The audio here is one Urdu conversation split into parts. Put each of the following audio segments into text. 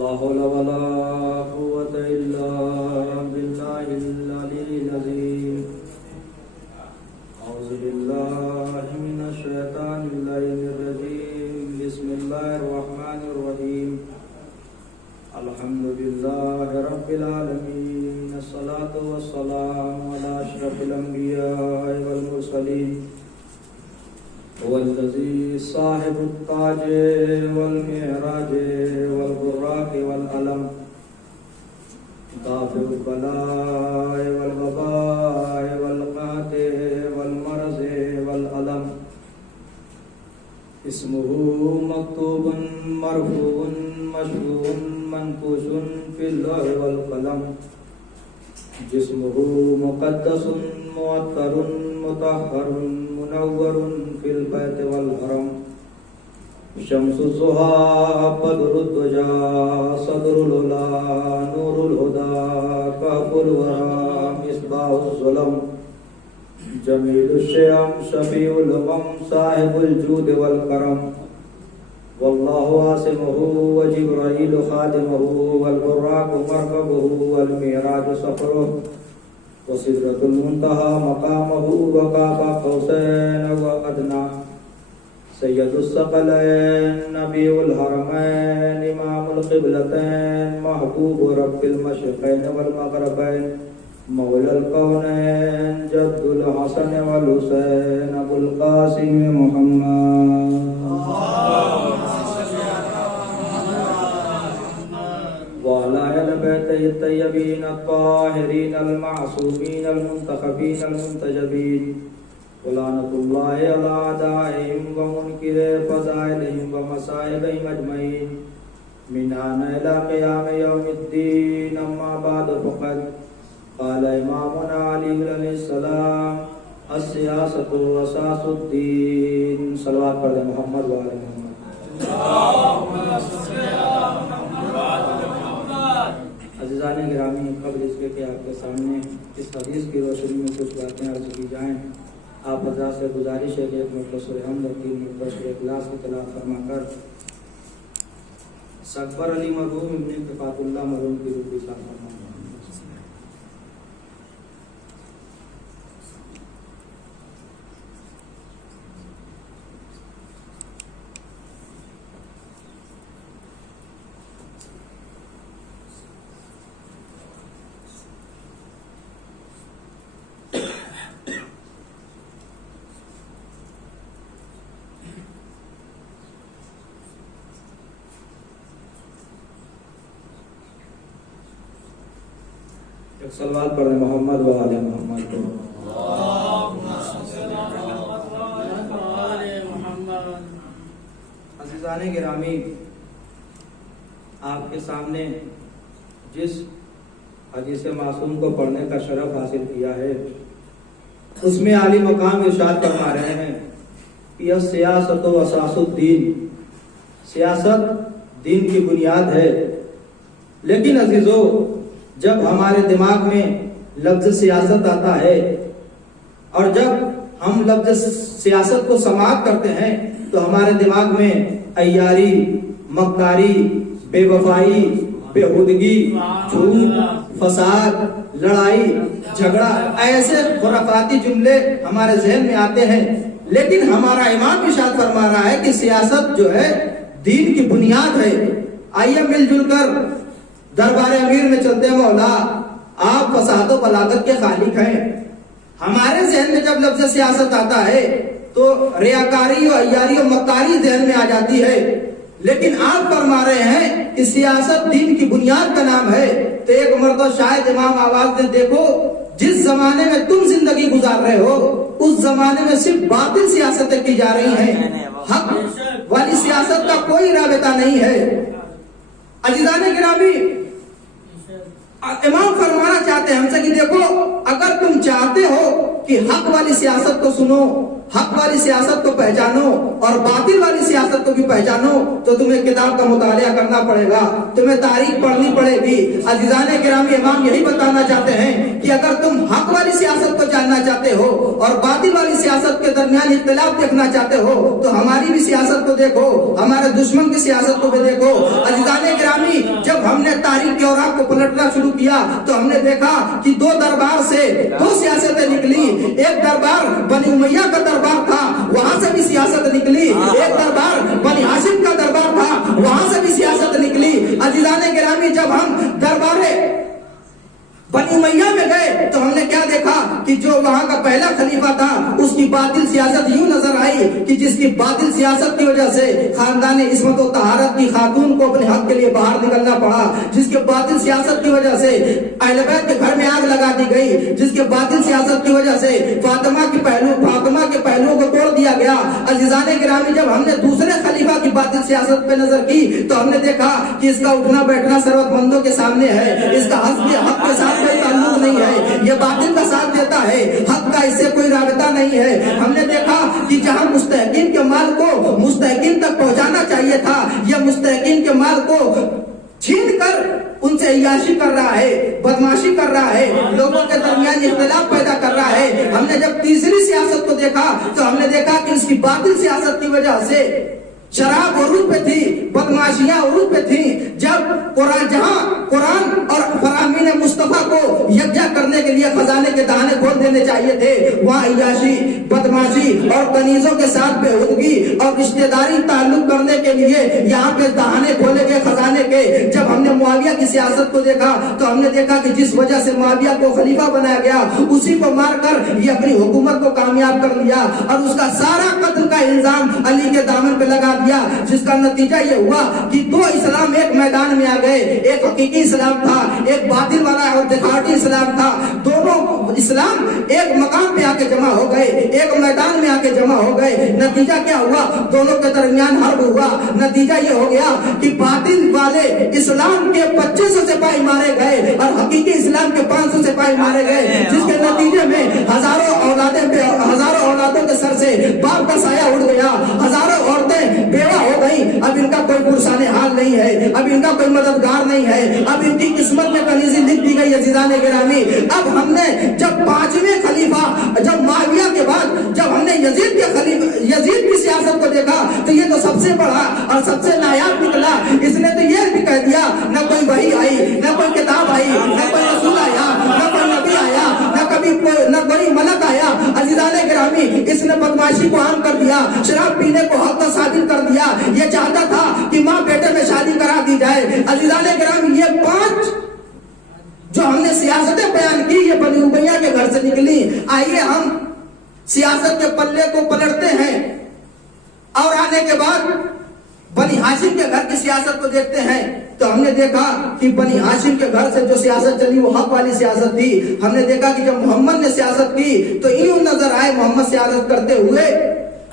لا حول ولا قوة إلا بالله العلي العظيم. أعوذ بالله من الشيطان اللعين الرجيم. بسم الله الرحمن الرحيم. الحمد لله رب العالمين. الصلاة والسلام على أشرف الأنبياء والمرسلين. هو الذي صاحب التاج والمعراج والبراق والعلم، دافع البلاء والوباء والقحط والمرض والألم. اسمه مكتوب مرفوع مشفوع منقوش في اللوح والقلم. جسمه مقدس معطر مطهر منور في البيت والحرم. شمس الضحى بدر الدجى صدر العلا نور الهدى كهف الورى مصباح الظلم. جميل الشيم شفيع الأمم صاحب الجود والكرم. والله عاصمه وجبرائيل خادمه والبراق مركبه والمعراج سفره. وسدرة المنتهى مقامه وقاب قوسين وأدنى. سيد الثقلين نبي الحرمين إمام القبلتين محبوب رب المشرقين والمغربين مولى الكونين جد الحسن والحسين أبو القاسم محمد. وعلى أهل بيته الطيبين الطاهرين المعصومين المنتخبين المنتجبين. ولعنة الله على أعدائهم ومنكر فضائلهم ومصائبهم أجمعين من آن إلى قيام يوم الدين. أما بعد فقد قال إمامنا علي عليه السلام السیاست اساس الدین. صلوات پڑھ دیں محمد وعلی محمد. عزیزان گرامی، قبل اس کے کہ آپ کے سامنے اس حدیث کی روشنی میں کچھ باتیں عرض کی جائیں، آپ حضرات سے گزارش ہے کہ ایک مرتبہ سورہ حمد اور 3 مرتبہ سورہ اخلاص کی تلاوت فرما کر اکبر علی مرحوم ابن اتفاق اللہ مرحوم کی روح کی ساتھ فرما. ایک صلوات پڑھ محمد و آل محمد کو. عزیزان گرامی، آپ کے سامنے جس حدیث معصوم کو پڑھنے کا شرف حاصل کیا ہے، اس میں عالی مقام ارشاد فرما رہے ہیں کہ سیاست و اساس الدین، سیاست دین کی بنیاد ہے. لیکن عزیزو، جب ہمارے دماغ میں لفظ سیاست آتا ہے اور جب ہم لفظ سیاست کو سماعت کرتے ہیں تو ہمارے دماغ میں عیاری، مکاری، بے وفائی، بےہودگی، جھوٹ، فساد، لڑائی، جھگڑا، ایسے خرافاتی جملے ہمارے ذہن میں آتے ہیں. لیکن ہمارا امام ارشاد فرما رہا ہے کہ سیاست جو ہے دین کی بنیاد ہے. آئیے مل جل کر دربار امیر میں چلتے ہیں. مولا، آپ فساد و بلاغت کے خالق ہیں. ہمارے ذہن میں جب لفظ سیاست آتا ہے تو ریاکاری و عیاری و مکاری ذہن میں آ جاتی ہے. لیکن آپ فرما رہے ہیں کہ سیاست دین کی بنیاد کا نام ہے. تو ایک مرتبہ شاید امام آواز دے، دیکھو جس زمانے میں تم زندگی گزار رہے ہو اس زمانے میں صرف باطل سیاستیں کی جا رہی ہیں، حق والی سیاست کا کوئی رابطہ نہیں ہے. عزیزان گرامی، امام فرمانا چاہتے ہیں ہم سے کہ دیکھو، اگر تم چاہتے ہو کہ حق والی سیاست کو سنو حق والی سیاست کو پہچانو اور باطل والی سیاست کو بھی پہچانو تو تمہیں کتاب کا مطالعہ کرنا پڑے گا، تمہیں تاریخ پڑھنی پڑے گی۔ عزیزان گرامی، امام یہی بتانا چاہتے ہیں کہ اگر تم حق والی سیاست کو جاننا چاہتے ہو اور باطل والی سیاست کے درمیان اختلاف دیکھنا چاہتے ہو تو ہماری بھی سیاست کو دیکھو، ہمارے دشمن کی سیاست کو بھی دیکھو۔ عزیزان گرامی، جب ہم نے تاریخ کے اوراق کو پلٹنا شروع کیا تو ہم نے دیکھا کہ دو دربار سے دو سیاستیں نکلی۔ ایک دربار بنی امیہ کا دربار تھا، وہاں سے بھی سیاست نکلی۔ ایک دربار بنی ہاشم کا دربار تھا، وہاں سے بھی سیاست نکلی۔ عزیزان گرامی، جب ہم دربار بنی امیہ میں گئے تو ہم نے کیا دیکھا کہ جو وہاں کا پہلا خلیفہ تھا اس کی باطل سیاست یوں نظر آئی کہ جس کی باطل سیاست کی وجہ سے خاندان عصمت و طہارت کی خاتون کو اپنے حق کے لیے باہر نکلنا پڑا، جس کے باطل سیاست کی وجہ سے اہل بیت کے گھر میں آگ لگا دی گئی، جس کے باطل سیاست کی وجہ سے فاطمہ کے پہلوؤں کو توڑ دیا گیا۔ عزیزان گرامی، جب ہم نے دوسرے خلیفہ کی باطل سیاست پہ نظر کی تو ہم نے دیکھا کہ اس کا اٹھنا بیٹھنا ثروت مندوں کے سامنے ہے، اس کا حق کے ساتھ کوئی تعلق نہیں ہے، یہ باطل کا ساتھ دیتا ہے، حق کا اس سے کوئی رابطہ نہیں ہے۔ ہم نے دیکھا کہ جہاں مستحقین کے مال کو مستحقین تک پہنچانا چاہیے تھا، یہ مستحقین کے مال کو چھین کر ان سے عیاشی کر رہا ہے، بدماشی کر رہا ہے، لوگوں کے درمیان اختلاف پیدا کر رہا ہے۔ ہم نے جب تیسری سیاست کو دیکھا تو ہم نے دیکھا کہ اس کی باطل سیاست کی وجہ سے شراب عروج پہ تھی، بدماشیاں عروج پہ تھیں۔ جب جہاں قرآن اور فرامین مصطفیٰ کو یکجا کرنے کے لیے خزانے کے دہانے کھول دینے چاہیے تھے، وہاں عیاشی، بدماشی اور کنیزوں کے ساتھ بےہودگی اور رشتہ داری تعلق کرنے کے لیے یہاں پہ دہانے کھولے گئے خزانے کے۔ جب ہم نے معاویہ کی سیاست کو دیکھا تو ہم نے دیکھا کہ جس وجہ سے معاویہ کو خلیفہ بنایا گیا اسی کو مار کر یہ اپنی حکومت کو کامیاب کر لیا اور اس کا سارا قتل کا الزام علی کے دامن پہ لگا دیا، جس کا نتیجہ یہ ہوا کہ دو اسلام ایک میدان میں آ گئے، ایک حقیقی اسلام تھا، ایک باطل والا اور دکھاوٹی اسلام تھا۔ دونوں اسلام ایک مقام پہ آ کے جمع ہو گئے، ایک میدان میں آ کے جمع ہو گئے۔ نتیجہ کیا ہوا؟ دونوں کے درمیان حرب ہوا۔ نتیجہ یہ ہو گیا کہ باطل والے اسلام کے 2500 سپاہی مارے گئے اور حقیقی اسلام کے 500 سپاہی مارے گئے، جس کے نتیجے میں ہزاروں اولادوں کے سر سے باپ کا سایہ اڑ گیا، ہزاروں عورتیں بیوہ ہو گئی۔ اب ان کا کوئی پرسان حال نہیں ہے، اب ان کا کوئی مددگار نہیں ہے، اب ان کی قسمت میں کنیزی لکھ دی گئی۔ عزیزان گرامی، اب ہم نے جب پانچویں خلیفہ جب معاویہ کے بعد جب ہم نے یزید کی سیاست کو دیکھا تو یہ تو سب سے بڑا اور سب سے نایاب نکلا۔ اس نے تو یہ بھی کہہ دیا نہ کوئی وحی آئی، نہ کوئی کتاب آئی، نہ کوئی رسول آیا، نہ کوئی نبی آیا، نہ کوئی ملک آیا۔ عزیزان گرامی، اس نے بدماشی کو عام کر دیا، شراب پینے کو حق کا ثابت کر دیا۔ یہ چاہتا تھا کہ ماں بیٹے میں شادی کرا دی جائے۔ عزیزان گرامی، یہ 5 جو ہم نے سیاستیں بیان کی یہ بنی امیہ کے گھر سے نکلی۔ آئیے ہم سیاست کے پلے کو پلٹتے ہیں اور آنے کے بعد بنی ہاشم کے گھر کی سیاست کو دیکھتے ہیں تو ہم نے دیکھا کہ بنی ہاشم کے گھر سے جو سیاست چلی وہ حق والی سیاست تھی۔ ہم نے دیکھا کہ جب محمد نے سیاست کی تو یوں نظر آئے محمد سیاست کرتے ہوئے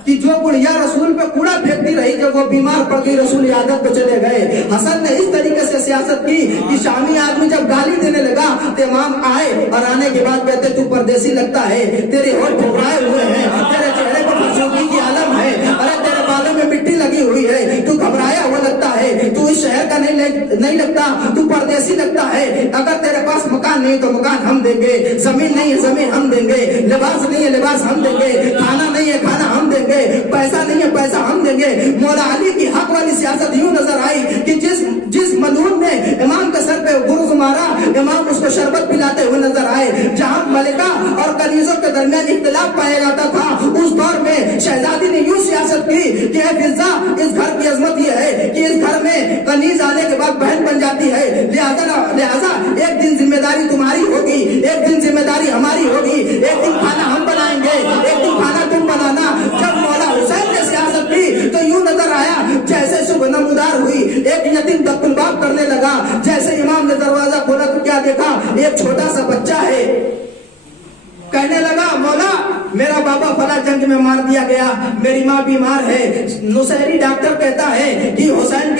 کہ جو بڑھیا رسول پہ کوڑا پھینکتی رہی جب وہ بیمار پڑ گئی رسول عیادت پہ چلے گئے۔ حسن نے اس طریقے سے سیاست کی کہ شامی آدمی جب گالی دینے لگا تو امام آئے اور آنے کے بعد کہتے تو پردیسی لگتا ہے، تیرے ہونٹ پھپڑائے ہوئے ہیں، تیرے چہرے پر فرسودگی کی عالم ہے، ارے تیرے بالوں میں مٹی لگی ہوئی ہے، تو گھبرایا ہوا لگتا ہے، تو اس شہر کا نہیں لگتا، تو پردیسی لگتا ہے۔ اگر تیرے پاس مکان نہیں تو مکان ہم دیں گے، زمین نہیں ہے زمین ہم دیں گے، لباس نہیں ہے لباس ہم دیں گے، کھانا نہیں ہے کھانا ہم دیں گے، پیسہ نہیں ہے پیسہ ہم دیں گے۔ مولا علی کی حق والی سیاست یوں نظر آئی کہ جس ملعون نے امام کے سر پہ گرز مارا امام اس کو شربت پلاتے ہوئے نظر آئے۔ جہاں ملکہ اور کنیزوں کے درمیان اختلاف پایا جاتا تھا اس دور میں شہزادی نے یوں سیاست کی کہ اے فضا، اس گھر کی عظمت یہ ہے کہ اس گھر میں کنیز آنے کے بعد بہن بن جاتی ہے، لہذا ایک دن ذمہ داری تمہاری ہوگی، ایک دن ذمہ داری ہماری ہوگی، ایک دن کھانا ہم بنائیں گے، ایک دن کھانا تم بنانا۔ جب مولا حسین نے سیاست کی تو یوں نظر آیا جیسے صبح نمودار ہوئی، ایک یتیم دق الباب کرنے لگا۔ جیسے امام نے دروازہ کھولا تو کیا دیکھا؟ ایک چھوٹا سا بچہ ہے، کہنے لگا مولا میرا بابا فلاں جنگ میں مار دیا گیا، میری ماں بیمار ہے۔ نصیری ڈاکٹر کہتا ہے کہ حسین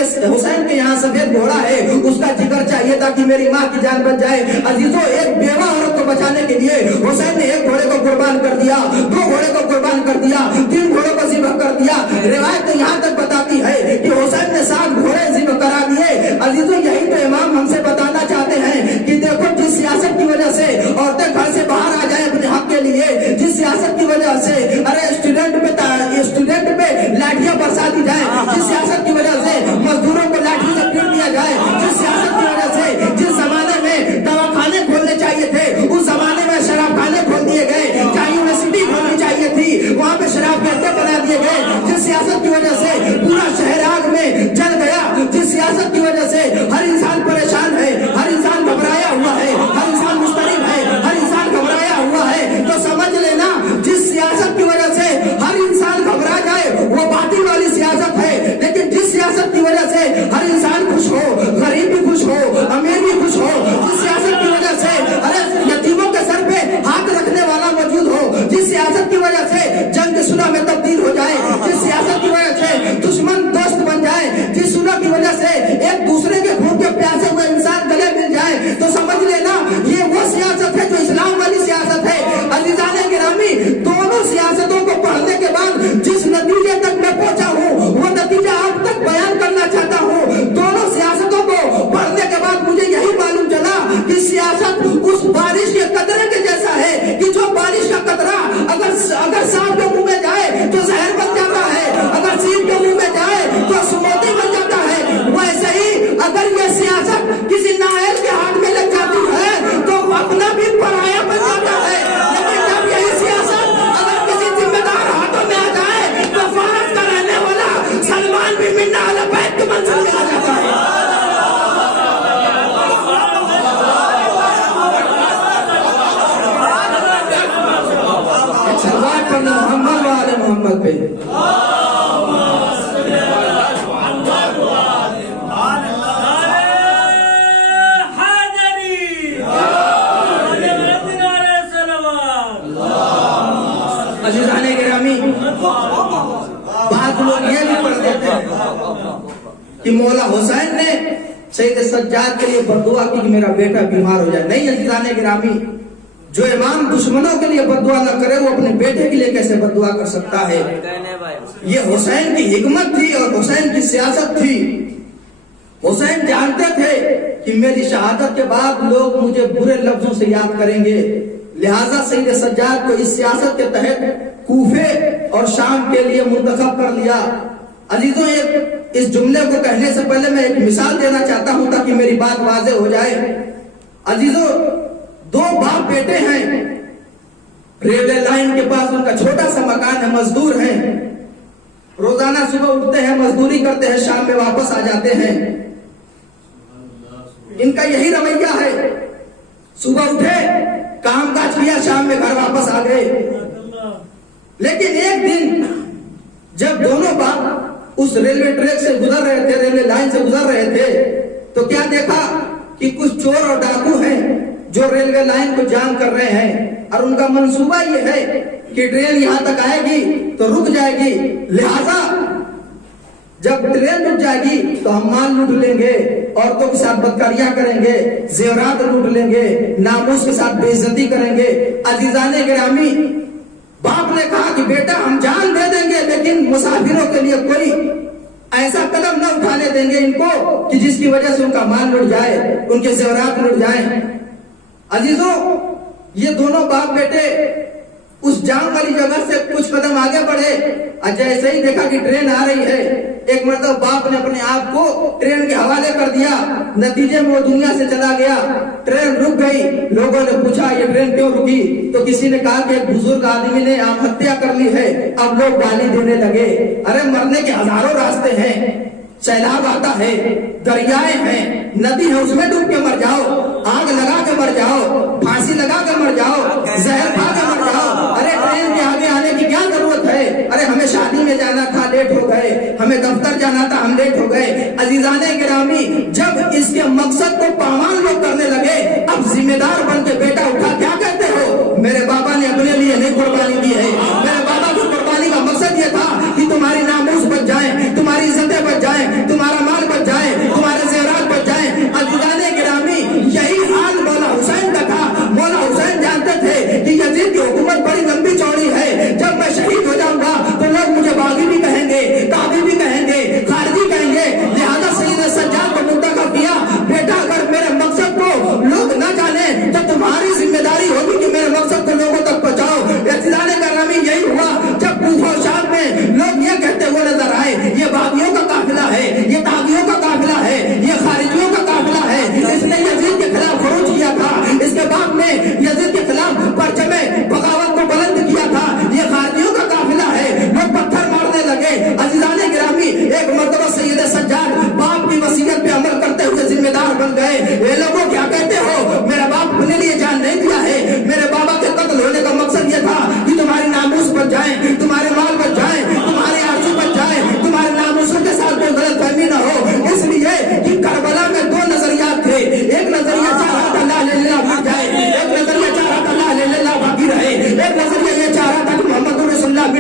کے یہاں سفید گھوڑا ہے، اس کا جگر چاہیے تھا کہ میری ماں کی جان بچ جائے۔ عزیزوں، ایک بیوہ عورت کو بچانے کے لیے حسین نے ایک گھوڑے کو قربان کر دیا، 2 گھوڑے کو قربان کر دیا, 3 گھوڑوں کو ذبح کر دیا. روایت تو یہاں تک بتاتی ہے کہ حسین نے 7 گھوڑے ذبح کرا دیے. عزیزوں یہی تو امام ہم سے بتانا چاہتے ہیں کہ دیکھو جس سیاست کی وجہ سے عورتیں گھر سے باہر آ جائیں اپنے حق کے لیے, جس سیاست کی وجہ سے ارے اسٹوڈنٹ پہ لاٹھیاں برسا دی جائے, جس سیاست کی وجہ سے مزدوروں کو لاٹھی سے پیٹ دیا جائے, جس سیاست کی وجہ سے جس زمانے میں دواخانے کھولنے چاہیے تھے اس زمانے میں شراب خانے کھول دیے گئے, جہاں یونیورسٹی کھولنی چاہیے تھی وہاں پہ شراب کے اڈے بنا دیے گئے, جس سیاست کی وجہ سے پورا شہر آگ میں جل گیا, جس سیاست کی وجہ سے ہر انسان پریشان ہے, ہر انسان گھبرایا ہوا ہے, ہر انسان مضطرب ہے, ہر انسان گھبرایا ہوا ہے, تو سمجھ لینا جس سیاست کی وجہ سے ہر انسان گھبرا جائے وہ باطل والی سیاست ہے. لیکن جس سیاست کی وجہ سے ہر انسان خوش ہو, غریب بھی خوش ہو, امیر بھی خوش ہو, جس سیاست کی وجہ سے ارے یتیموں کے سر پہ ہاتھ رکھنے والا موجود ہو, جس سیاست کی وجہ سے جنگ صلح میں تبدیل ہو جائے, جس سیاست کی وجہ سے دشمن دوست بن جائے, جس صلح کی وجہ سے ایک دوسرے کے خون کے پیاسے ہوئے انسان گلے مل جائے, تو سمجھ لینا یہ وہ سیاست ہے جو اسلام والی سیاست ہے. عزیزان گرامی, دونوں سیاستوں کو پڑھنے کے بعد جس نتیجے تک میں پہنچا ہوں وہ نتیجہ آپ تک بیان کرنا چاہتا ہوں. دونوں سیاستوں کو پڑھنے کے بعد مجھے یہی معلوم چلا کہ سیاست اس بارش کے قطرے کے جیسا ہے کہ جو بارش کا قطرہ اگر سانپ کے منہ میں جائے تو زہر بن جاتا ہے, اگر سیب کے منہ میں جائے تو سموتی بن جاتا ہے. ویسے ہی اگر یہ سیاست کسی نااہل کے ہاتھ میں لگ جاتی ہے تو اپنا بھی پرایا بن جاتا ہے. لیکن جب یہی سیاست اگر کسی ذمہ دار ہاتھوں میں آ جائے تو فارس کا رہنے والا سلمان بھی منا اہل بیت کی منزل میں آ جاتا ہے. سلوات پڑھنا محمد و آل محمد پہ. عزیزان گرامی, بعض لوگ یہ بھی پڑھ دیتے ہیں کہ مولا حسین نے سید سجاد کے لیے بددعا کی کہ میرا بیٹا بیمار ہو جائے. نہیں عزیزان گرامی, جو امام دشمنوں کے لیے بددعا نہ کرے وہ اپنے بیٹے کے لیے کیسے بددعا کر سکتا ہے؟ یہ حسین کی حکمت تھی اور حسین کی سیاست تھی. حسین جانتے تھے کہ میری شہادت کے بعد لوگ مجھے برے لفظوں سے یاد کریں گے, لہٰذا سید سجاد کو اس سیاست کے تحت کوفے اور شام کے لیے منتخب کر لیا. عزیزوں, اس جملے کو کہنے سے پہلے میں ایک مثال دینا چاہتا ہوں تاکہ میری بات واضح ہو جائے. عزیزوں, 2 باپ بیٹے ہیں, ریلوے لائن کے پاس ان کا چھوٹا سا مکان ہے, مزدور ہیں, روزانہ صبح اٹھتے ہیں, مزدوری کرتے ہیں, شام میں واپس آ جاتے ہیں. ان کا یہی رویہ ہے, صبح اٹھے, کام کاج کیا, شام میں گھر واپس آ گئے. لیکن ایک دن جب دونوں باپ اس ریلوے ٹریک سے گزر رہے تھے, ریلوے لائن سے گزر رہے تھے, تو کیا دیکھا کہ کچھ چور اور ڈاکو ہیں جو ریلوے لائن کو جام کر رہے ہیں, اور ان کا منصوبہ یہ ہے کہ ٹرین یہاں تک آئے گی تو رک جائے گی, لہذا جب ٹرین رک جائے گی تو ہم مال لوٹ لیں گے, عورتوں کے ساتھ بدکاریاں کریں گے, زیورات لوٹ لیں گے, ناموس کے ساتھ بے عزتی کریں گے. عزیزان گرامی, باپ نے کہا کہ بیٹا ہم جان دے دیں گے لیکن مسافروں کے لیے کوئی ایسا قدم نہ اٹھانے دیں گے ان کو کہ جس کی وجہ سے ان کا مال لوٹ جائے, ان کے زیورات لوٹ جائیں. عزیزوں, یہ دونوں باپ بیٹے اس جام والی جگہ سے کچھ قدم آگے بڑھے, اور جیسے ہی دیکھا کہ ٹرین آ رہی ہے, ایک مرتبہ باپ نے اپنے آپ کو ٹرین کے حوالے کر دیا, نتیجے میں وہ دنیا سے چلا گیا. ٹرین رک گئی, لوگوں نے پوچھا یہ ٹرین کیوں رکی, تو کسی نے کہا کہ ایک بزرگ آدمی نے آتم ہتیا کر لی ہے. اب لوگ گالی دینے لگے, ارے مرنے کے ہزاروں راستے ہیں, سیلاب آتا ہے, دریائے ہیں, ندی ہے, اس میں ڈوب کے مر جاؤ, آگ لگا کے مر جاؤ, پھانسی لگا کے مر جاؤ, زہر کھا کے مر جاؤ. ارے ٹرین کے آگے آنے کی کیا ضرورت ہے؟ ارے ہمیں شادی میں جانا تھا, لیٹ ہو گئے, ہمیں دفتر جانا تھا, ہم لیٹ ہو گئے. عزیزان گرامی, جب اس کے مقصد کو پامال لوگ کرنے لگے, اب ذمہ دار بن کے بیٹا اٹھا, کیا کہتے ہو, میرے بابا نے اپنے لیے نہیں قربانی دی ہے, میرے بابا کی قربانی کا مقصد یہ تھا کہ تمہاری ناموس بچ جائیں, تمہاری عزتیں بچ جائیں, تمہارا مال بچ جائے, تمہارے زیورات بچ جائیں. عزیزان گرامی, یہی حال مولا حسین کا تھا. مولا حسین جانتے تھے کہ یزید کی حکومت بڑی لمبی چوڑی ہے, جب میں شہید ہو جاؤں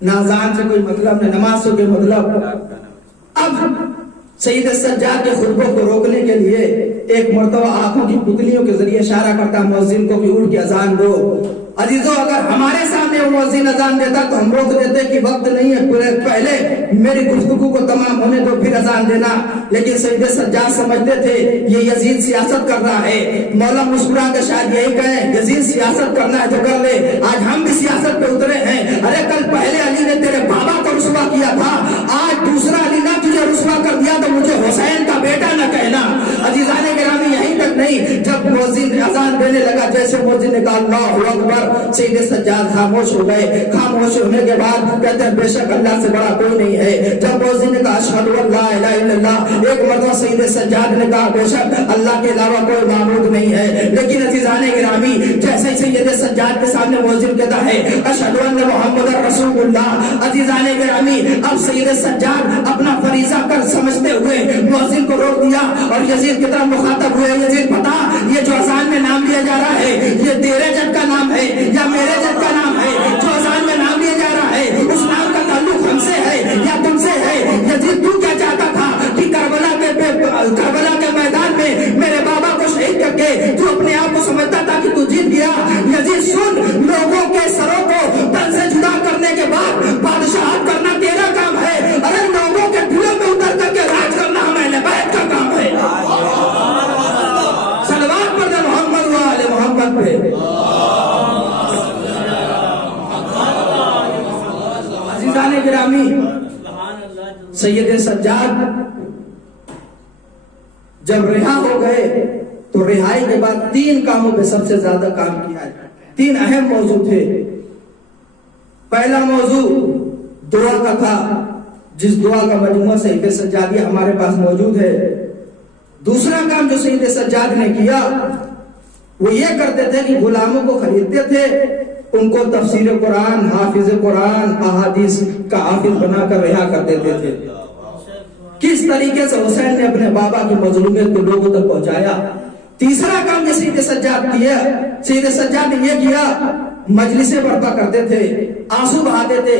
نہ اذان سے کوئی مطلب، نہ نماز سے کوئی مطلب۔ اب سید سجاد کے خطبوں کو روکنے کے لیے ایک مرتبہ آنکھوں کی پتلیوں کے ذریعے اشارہ کرتا مؤذن کو کہ اٹھ کے اذان دو۔ عزیزوں، اگر ہمارے سامنے وہ مؤذن اذان دیتا تو ہم روک دیتے کہ وقت نہیں ہے، پہلے میری گفتگو کو تمام ہونے دو پھر اذان دینا۔ لیکن سید سجاد سمجھتے تھے یہ یزید سیاست کر رہا ہے۔ مولا مسکرا کے شاید یہی کہیں یزید سیاست کرنا ہے تو کر لے، آج ہم بھی سیاست پہ اترے ہیں۔ ارے کل پہلے علی نے تیرے بابا کو رسوا کیا تھا، آج دوسرا علی نہ تجھے رسوا کر دیا تو مجھے حسین کا بیٹا نہ کہنا۔ عزیزان گرامی، یہیں تک نہیں، جب مؤذن اذان دینے لگا، جیسے مؤذن نے کہا اللہ اکبر، سید سجاد خاموش ہو گئے۔ خاموش ہونے کے بعد کہتے ہیں بے شک اللہ سے بڑا کوئی نہیں ہے۔ جب مؤذن نے کہا اشہد ان لا الہ الا اللہ، ایک مرتبہ سید سجاد نے کہا بے شک اللہ کے علاوہ کوئی معبود نہیں ہے۔ لیکن عزیزان گرامی، جیسے سید سجاد کے سامنے مؤذن کہتا ہے اشہد ان محمد رسول اللہ، عزیزان گرامی اب سید سجاد اپنا فریضہ کر سمجھتے ہوئے مؤذن کو روک دیا اور یزید کی طرف مخاطب ہوئے، یزید بتا یہ جو اذان میں نام لیا جا رہا ہے یہ تیرے جد کا نام ہے یا میرے جد کا نام ہے؟ جو اذان میں نام لیا جا رہا ہے اس نام کا تعلق ہم سے ہے یا تم سے ہے؟ یزید تو کیا چاہتا تھا کہ کربلا کے میدان میں میرے بابا کو شہید کر کے تو اپنے آپ کو سمجھتا تھا کہ تو جیت گیا؟ یزید سن، لوگوں کے سروں کو تن سے جدا کرنے کے بعد بادشاہت کرنا تیرا کام ہے، ارے لوگوں کے دلوں میں اتر کر کے راج کرنا ہمیں بیت کا کام ہے۔ صلوات پڑھ دے محمد و آل محمد پہ۔ عزیزان گرامی، سید سجاد جب رہا ہو گئے تو رہائی کے بعد 3 کاموں پہ سب سے زیادہ کام کیا ہے۔ 3 اہم موضوع تھے۔ پہلا موضوع دعا کا تھا، جس دعا کا مجموعہ سید سجادیہ ہمارے پاس موجود ہے۔ دوسرا کام جو سید سجاد نے کیا وہ یہ کرتے تھے کہ غلاموں کو خریدتے تھے، ان کو تفسیر قرآن، حافظ قرآن، احادیث کا حافظ بنا کر رہا کر دیتے تھے۔ کس طریقے سے حسین نے اپنے بابا کی مظلومیت کو لوگوں تک پہنچایا۔ تیسرا کام جو سید سجاد کیا، سید سجاد نے یہ کیا، مجلسیں برپا کرتے تھے، آنسو بہاتے تھے،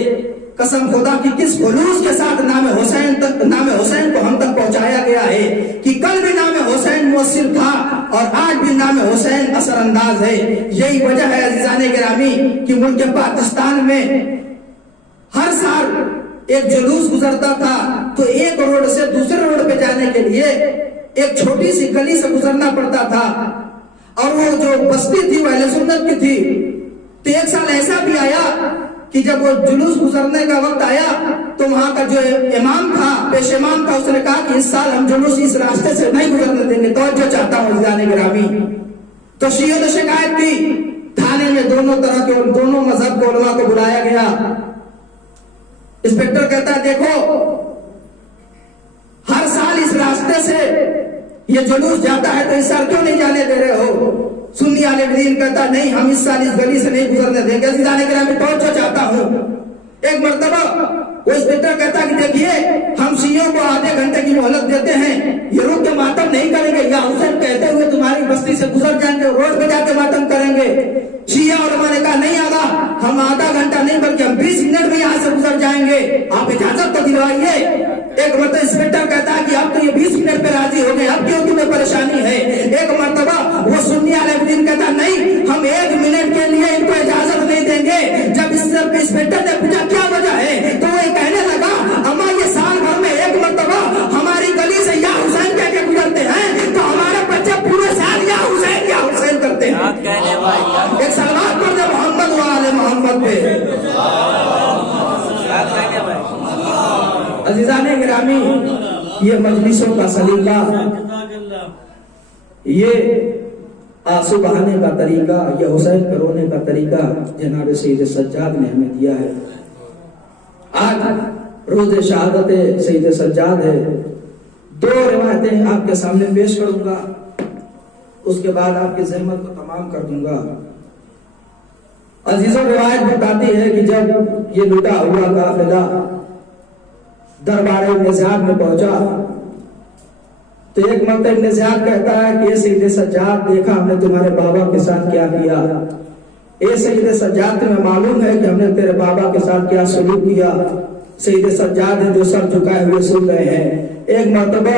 قسم خدا کی کس خلوص کے ساتھ نام حسین کو ہم تک پہنچایا گیا ہے کہ کل بھی نام حسین مؤثر تھا اور آج بھی نام حسین اثر انداز ہے۔ یہی وجہ ہے عزیزان گرامی کہ ملک پاکستان میں ہر سال ایک جلوس گزرتا تھا تو ایک روڈ سے دوسرے روڈ پہ جانے کے لیے ایک چھوٹی سی گلی سے گزرنا پڑتا تھا، اور وہ جو بستی تھی وہ اہل سنت کی تھی۔ تو ایک سال ایسا بھی آیا کہ جب وہ جلوس گزرنے کا وقت آیا تو وہاں کا جو امام تھا، پیش امام تھا، اس نے کہا کہ اس سال ہم جلوس اس راستے سے نہیں گزرنے دیں گے۔ توجہ چاہتا ہوں عزیزان گرامی، تو شیعوں نے شکایت کی، تھانے میں دونوں طرح کے دونوں مذہب کے علماء کو بلایا گیا۔ انسپیکٹر کہتا ہے دیکھو ہر سال اس راستے سے یہ جلوس جاتا ہے تو اس سال کیوں نہیں جانے دے رہے ہو؟ سنی عالم دین کہتا نہیں ہم اس سال اس گلی سے نہیں گزرنے دیں گے۔ عزیزان کرام توجہ چاہتا ہوں، ایک مرتبہ وہ انسپیکٹر کہتا کہ دیکھیے ہم شیعوں کو آدھے گھنٹے کی مہلت دیتے ہیں، یہ رک کے ماتم نہیں کریں گے، یا حسین کہتے ہوئے تمہاری بستی سے گزر جائیں گے، روڈ پہ جا کے ماتم کریں گے۔ شیعہ علماء نے کہا نہیں آگا، ہم آدھا گھنٹہ نہیں بلکہ ہم 20 منٹ میں یہاں سے گزر جائیں گے، آپ اجازت تو دلوائیے۔ ایک مرتبہ انسپیکٹر کہتا ہے کہ اب تو یہ 20 منٹ پہ راضی ہو گئے، اب کیوں تمہیں پریشانی ہے؟ ایک مرتبہ وہ سنی عالم دین کہتا نہیں ہم 1 منٹ کے لیے ان کو اجازت نہیں دیں گے۔ جب انسپیکٹر نے پوچھا کیا وجہ ہے تو وہ کہنے لگا اما یہ سال بھر میں 1 مرتبہ ہماری گلی سے یا حسین کہہ کے گزرتے ہیں تو ہمارے بچے پورے سال یا حسین کرتے ہیں۔ ایک سلوات پڑھ دے محمد و آل محمد پہ۔ عزیزان گرامی، یہ مجلسوں کا سلیقہ، یہ آنسو بہانے کا طریقہ، یہ حسین پہ رونے کا طریقہ جناب سید سجاد نے ہمیں دیا ہے۔ آج روز شہادت سید سجاد ہے، 2 روایتیں آپ کے سامنے پیش کروں گا، اس کے بعد آپ کی زحمت کو تمام کر دوں گا۔ عزیزوں، روایت بتاتی ہے کہ جب یہ لٹا ہوا قافلہ دربار ابن زیاد میں پہنچا تو ایک مرتبہ ابن زیاد کہتا ہے کہ یہ سید سجاد دیکھا ہم نے تمہارے بابا کے ساتھ کیا کیا، اے سید سجاد تمہیں معلوم ہے کہ ہم نے تیرے بابا کے ساتھ کیا سلوک کیا؟ سید سجاد ہیں جو سر جھکائے ہوئے سن رہے ہیں۔ ایک مرتبہ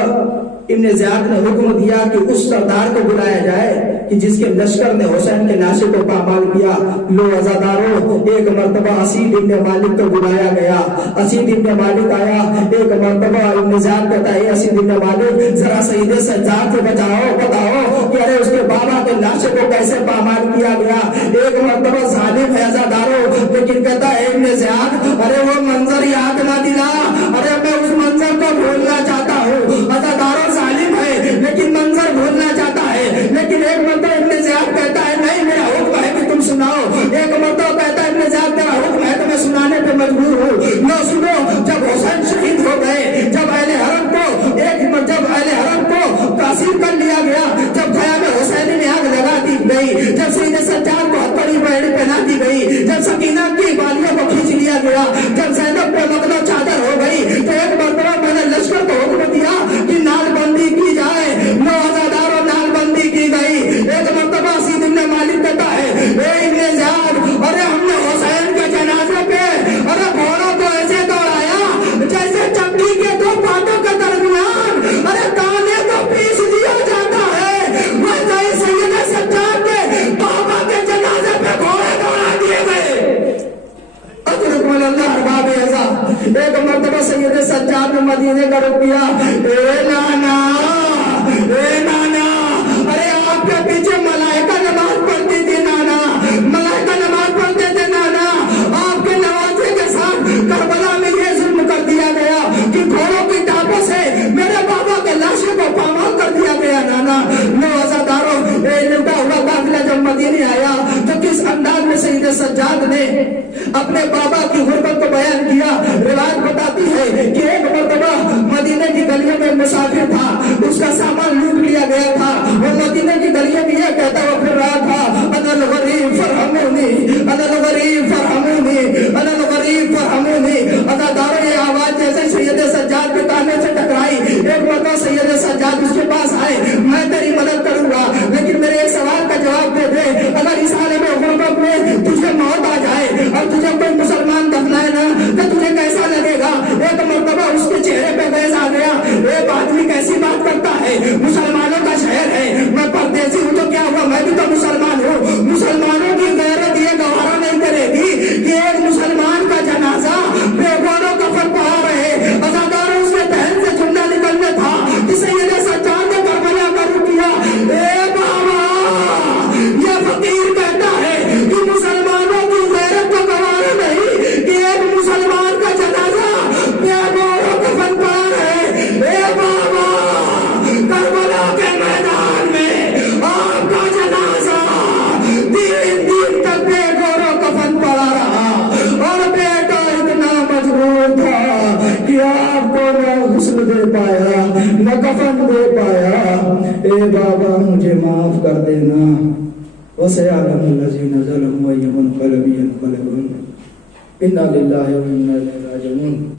ابن زیاد نے حکم دیا کہ اس سردار کو بلایا جائے کہ جس کے لشکر نے حسین کے لاشے کو پامال کیا۔ لو عزاداروں، ایک مرتبہ اسید ابن مالک کو بلایا گیا۔ اسید ابن مالک آیا۔ ایک مرتبہ ابن زیاد کہتا ہے اسید ابن مالک ذرا سید سجاد سے بتاؤ کہ ارے اس کے بابا کے لاشے کو کیسے پامال کیا گیا۔ ایک مرتبہ ظالم ہے عزاداروں، لیکن کہتا ہے ابن زیاد ارے وہ منظر یاد نہ دلا، ارے میں اس منظر کو بھولنا چاہتا ہوں۔ عزاداروں ظالم ہے لیکن منظر بھولنا چاہتا ہے۔ لیکن ایک مرتبہ ابن زیاد کہتا ہے نہیں میرا حکم ہے کہ تم سناؤ۔ ایک مرتبہ کہتا ہے ابن زیاد تیرا حکم ہے تو میں سنانے پہ مجبور ہوں۔ نہ سنو، جب حسین شہید ہو گئے، جب اہل حرم کو تاثیر کر لیا گیا، جب خیام حسینی میں آگ لگا دی گئی، جب سید سجاد کو ہتھوڑی بیڑی پہنا دی گئی، جب سکینہ کی بالیوں کو کھینچ لیا گیا، جب زینب پہ مغلو چادر ہو گئی، تو ایک مرتبہ میں نے لشکر کو حکم دیا کہ نال بندی کی جائے۔ نو عزاداروں نال بندی کی گئی۔ ایک مرتبہ اسید ابن مالک کہتا ہے اے ابن زیاد ارے ہم نے حسین کے جنازے پہ ارے گھوڑوں کو ایسے دوڑایا جیسے چکی کے دو پاتوں کے درمیان ارے دانے کو پیس دیا جاتا ہے، ویسے ہی سید سجاد کے بابا کے جنازے پہ گھوڑے دوڑا دیے گئے۔ ادرکمل اللہ ارباب ایزا۔ ایک مرتبہ سید سجاد نے مدینے کا رخ کیا۔ اے نانا ارے آپ کے پیچھے ملائکہ نماز پڑھتی تھی نانا، ملائکہ نماز پڑھتے تھے نانا۔ آپ کے نوازے کے ساتھ کربلا میں یہ ظلم کر دیا گیا کہ گھوڑوں کی ٹاپوں سے میرے بابا کے لاشے کو پامال کر دیا گیا نانا۔ نو عزاداروں، لوٹا ہوا قافلہ جب مدینے آیا تو کس انداز میں سید سجاد نے اپنے بابا کی غربت کو بیان کیا۔ روایت بتاتی ہے کہ ایک مرتبہ مدینے کی گلیوں میں مسافر تھا، اس کا سامان لوٹ لیا گیا تھا، وہ مدینے کی گلیوں میں یہ کہتا ہوا پھر رہا تھا انا الغریب فرحمونی، انا الغریب فرحمونی، انا الغریب فرحمونی۔ عزاداروں، یہ آواز جیسے سید سجاد کے کانے سے ٹکرائی، ایک مرتبہ سید سجاد اس کے پاس آئے، میں تیری مدد کروں گا لیکن میرے ایک سوال کا جواب دے دے، اگر اس عالم غربت میں تجھے موت آ جائے اور تجھے کوئی مسلمان دفنائے نا تو تجھے کیسا لگے گا؟ ایک مرتبہ اس کے چہرے پہ فیض آ گیا۔ ایک آدمی کیسی بات کرتا ہے، مسلمانوں کا شہر ہے، میں پردیسی ہوں تو کیا ہوا، میں بھی تو مسلمان ہوں۔ مسلمانوں کی غیرت یہ گوارا نہیں کرے گی کہ ایک مسلمان کا جنازہ بے گوروں کفن پڑا رہے۔ عزاداروں، اس کے دہن سے جملہ نکلنے تھا کہ سید سجاد نے کربلا کا رخ کیا۔ اے بابا، یہ فقیر کہتا ہے کہ مسلمانوں کی غیرت کو گوارا نہیں کہ ایک مسلمان کا جنازہ بے گوروں کفن پڑا رہے۔ اے بابا، کربلا کے میدان میں آپ کا جنازہ تین دن تک بے گوروں کفن پڑا رہا اور بیٹا اتنا مجبور تھا کہ آپ کو نہ غسل دے پایا نہ کفن دے پایا۔ اے بابا، مجھے معاف کر دینا۔ وَسَيَعْلَمُ الَّذِينَ ظَلَمُوا أَيُّ مُنقَلَبٍ يَنقَلِبُونَ۔ إِنَّا لِلَّهِ وَإِنَّا إِلَيْهِ رَاجِعُونَ۔